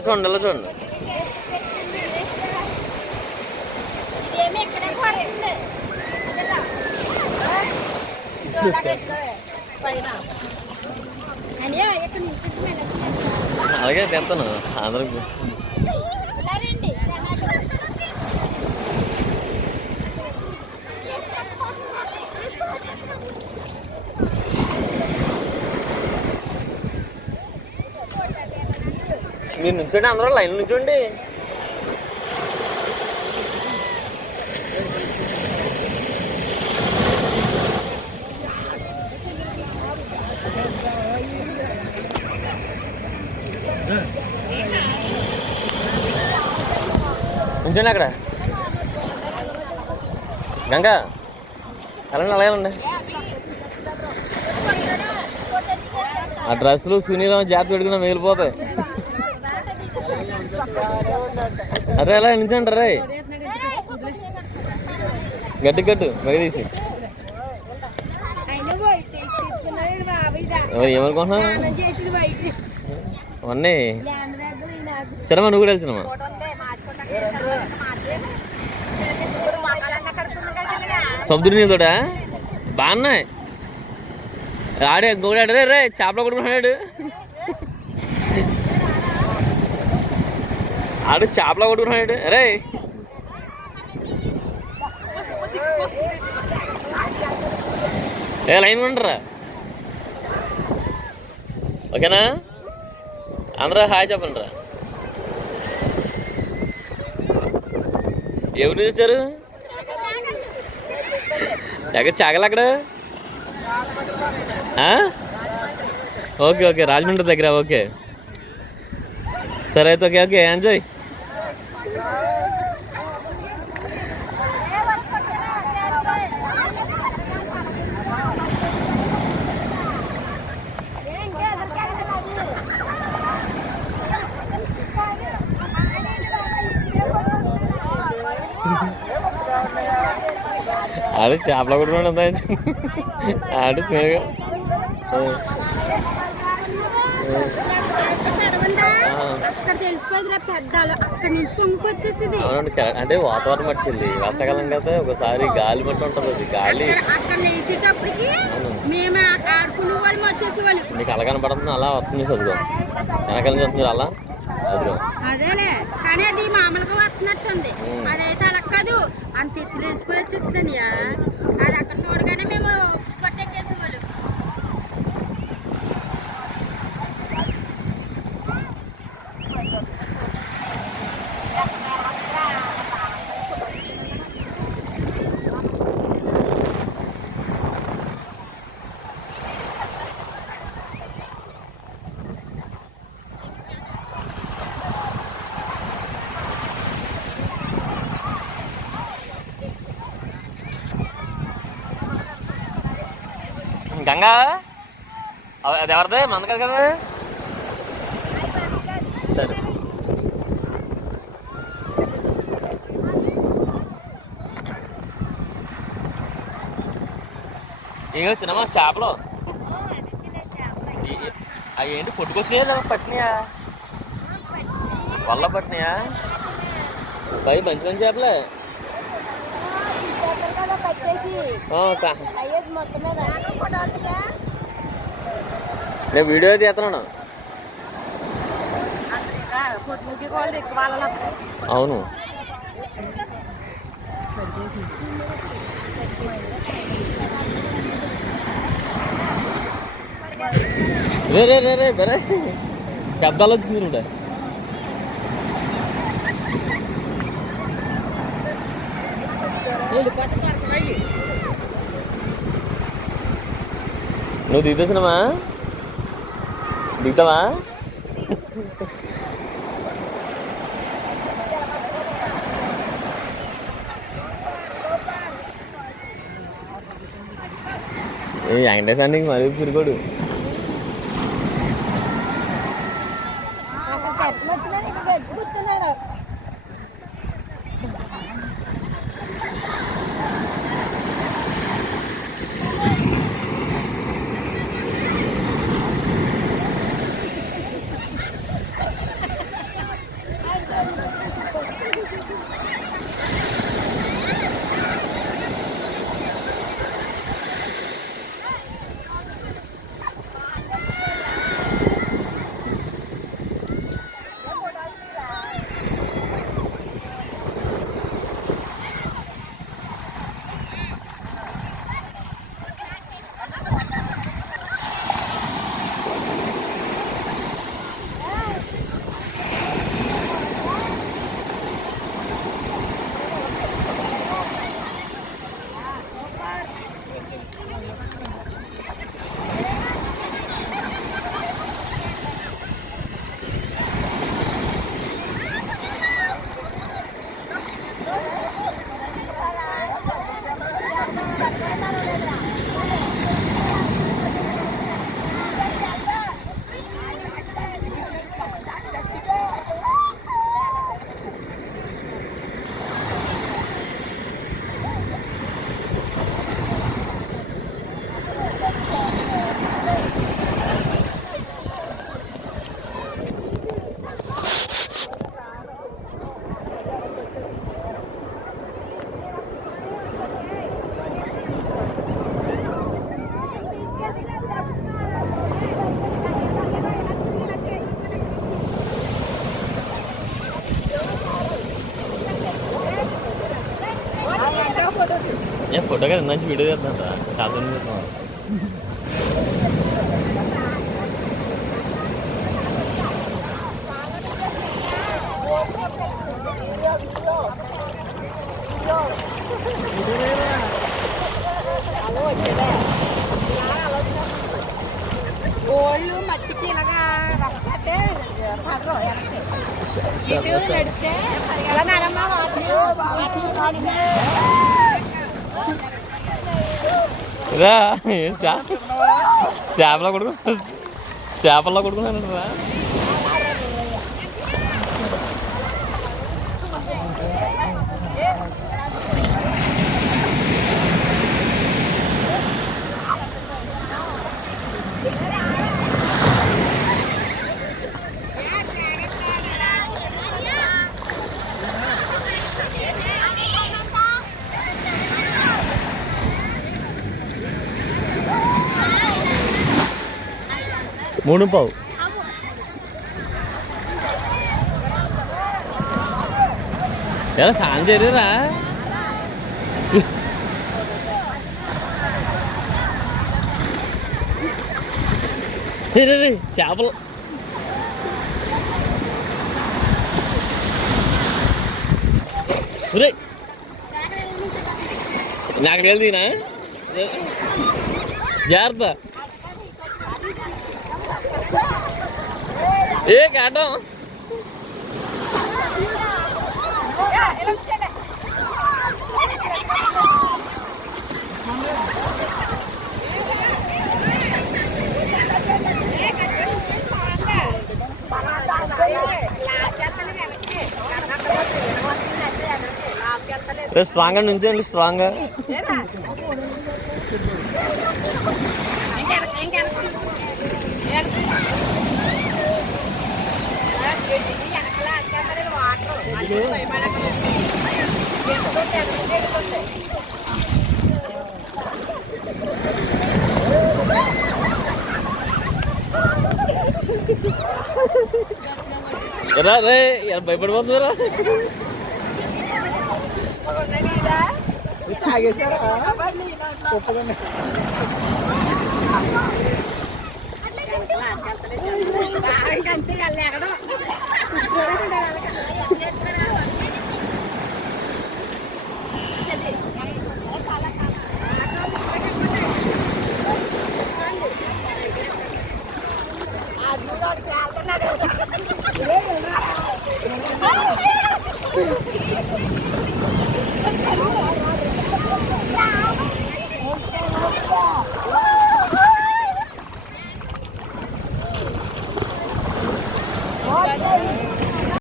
ఇలా చూడండి ఇలా చూడండి. అలాగే తెస్తాను అందరికి. మీరు నుంచోండి, అందరూ లైన్ నుంచోండి. నుంచోండి అక్కడ. గంగా అలాండి అలాగేనండి. ఆ డ్రెస్సులు సునీలో జాగ్రత్త పెట్టుకున్నా మిగిలిపోతాయి. అరే అలా నించండి రే, గట్టి గట్టు మెగదీసి. ఏమనుకుంటున్నా అవన్నీ చిన్నమ్మా, నువ్వు కూడా వెళ్తున్నామా? సముద్రం నీతోడా బాగున్నాయి. ఆడే ఇంకొకటి ఆడరే రే, చేపలు కొట్టుకున్నాడు ఆడు, చేపలు కొట్టుకున్నాడు రే. ఏ లైన్ ఉండరా? ఓకేనా? అందరూ హాయ్ చెప్పండి రా. ఎవరు వచ్చారు? ఎక్కడ చాగలు అక్కడ? ఓకే ఓకే, రాజమండ్రి దగ్గర. ఓకే సరే అయితే, ఓకే ఓకే, ఎంజాయ్. ఆడు చేపలు కొట్టుకోండి అంత ఆడు చిన్నగా. అవునండి, అంటే వాతావరణం వచ్చింది వర్షాకాలం కదా, ఒకసారి గాలి మట్టి ఉంటుంది. అది గాలి మీకు అలా కనపడుతుంది, అలా వస్తుంది. చదువు వెనకాల నుంచి వస్తుంది అలా. అదేలే, కానీ అది మామూలుగా వస్తున్నట్టుంది. అదైతే అలా కాదు, అంత ఎత్తులు వేసుకొని వచ్చేసిందని. అది అక్కడ చూడగానే మేము పట్టెక్కేసేవాళ్ళు. గంగా అది ఎవరిదే? మంద కదా కదా. సరే ఏమో చిన్నమ్మా చేపలు అవి ఏంటి పుట్టుకొచ్చినాయా పట్టినాయా? వల్ల పట్టినాయా? పై మంచి మంచి చేపలే. నేను వీడియో తీస్తున్నాను. అవును, రే రే రే రే బరే శబ్దాలు వచ్చింది. నువ్వు దిగుతున్నావా? దిగుతావా? ఏ వెంకటేశానికి మరీ పురుగోడు. ఏ ఫోటో కదా మంచి వీడియో చేద్దాం చాలా చేద్దాం. గోళ్ళు మట్టికి ఇలాగా రప్పితే పడరు నడితే ఎలా నడమ్మా చేపల్లో కొడుకున్నాను రా. మూడు పావు ఎలా సాయం చేయరా? చేపలు నాకు వెళ్దీనా జాగ్రత్త. ఏ కాటం స్ట్రాంగ్గా నుంచండి స్ట్రాంగ్గా. రా రే భయపడిపోతుందిరా. అది